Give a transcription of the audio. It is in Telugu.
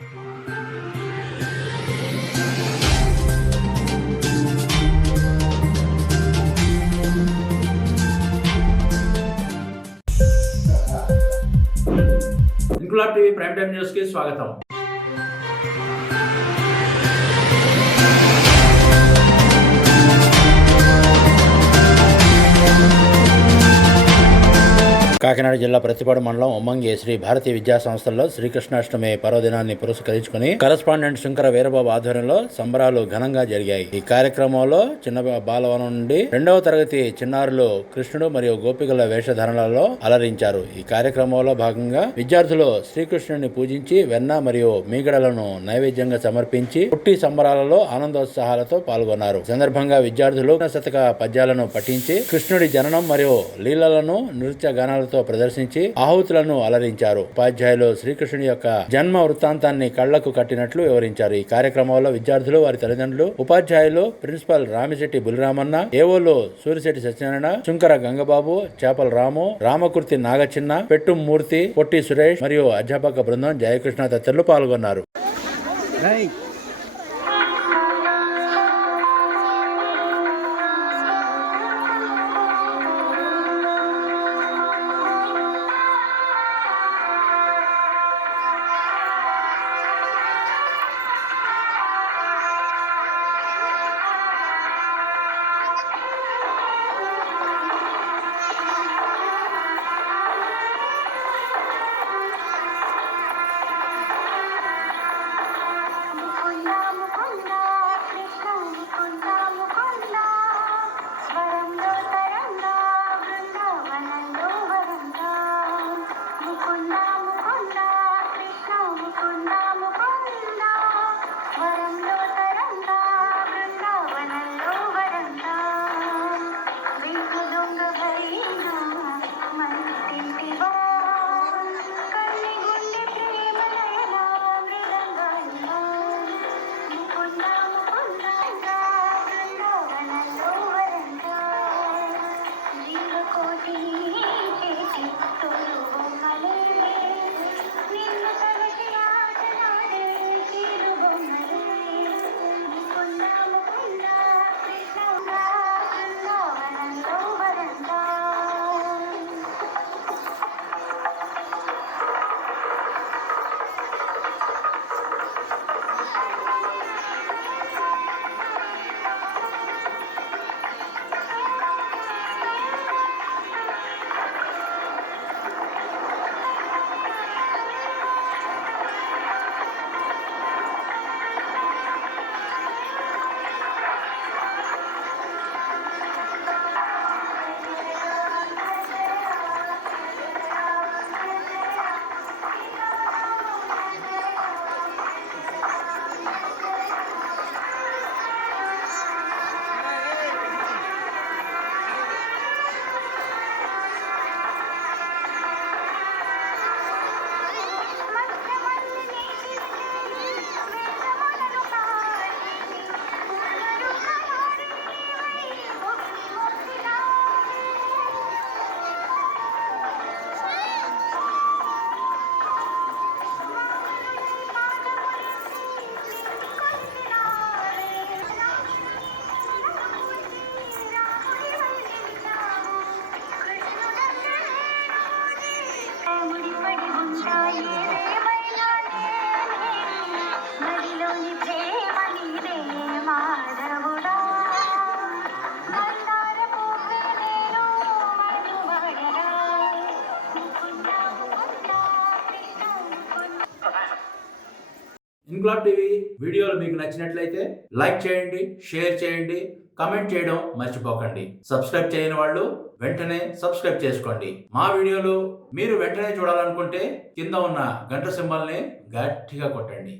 Inquilab TV prime time news కి స్వాగతం. కాకినాడ జిల్లా ప్రతిపాడు మండలం ఉమ్మంగి శ్రీ భారతీయ విద్యా సంస్థల్లో శ్రీకృష్ణాష్టమి పర్వదినాన్ని పురస్కరించుకుని కరస్పాండెంట్ శంకర వీరబాబు ఆధ్వర్యంలో సంబరాలు ఘనంగా జరిగాయి. ఈ కార్యక్రమంలో చిన్న బాలవనం నుండి 2వ తరగతి చిన్నారులు కృష్ణుడు మరియు గోపికల వేషధారణలలో అలరించారు. ఈ కార్యక్రమంలో భాగంగా విద్యార్థులు శ్రీకృష్ణుడిని పూజించి వెన్న మరియు మీగడలను నైవేద్యంగా సమర్పించి పుట్టి సంబరాలలో ఆనందోత్సాహాలతో పాల్గొన్నారు. సందర్భంగా విద్యార్థులు శతక పద్యాలను పఠించి కృష్ణుడి జననం మరియు లీలలను నృత్య గానాలతో ప్రదర్శించి ఆహుతులను అలరించారు. ఉపాధ్యాయులు శ్రీకృష్ణుడి యొక్క జన్మ వృత్తాంతాన్ని కళ్లకు కట్టినట్లు వివరించారు. ఈ కార్యక్రమంలో విద్యార్థులు, వారి తల్లిదండ్రులు, ఉపాధ్యాయులు, ప్రిన్సిపల్ రామిశెట్టి బులిరామన్న, ఏవోలు సూరిశెట్టి సత్యనారాయణ, శుంకర గంగబాబు, చేపల రాము, రామకుర్తి నాగచిన్న, పెట్టు మూర్తి, పొట్టి సురేష్ మరియు అధ్యాపక బృందం జయకృష్ణ తదితరులు పాల్గొన్నారు. ఇంక్లాబ్ టీవీ వీడియోలు మీకు నచ్చినట్లయితే లైక్ చేయండి, షేర్ చేయండి, కామెంట్ చేయడం మర్చిపోకండి. సబ్స్క్రైబ్ చేయని వాళ్ళు వెంటనే సబ్స్క్రైబ్ చేసుకోండి. మా వీడియోలు మీరు వెంటనే చూడాలనుకుంటే కింద ఉన్న గంట సింబల్ని గట్టిగా కొట్టండి.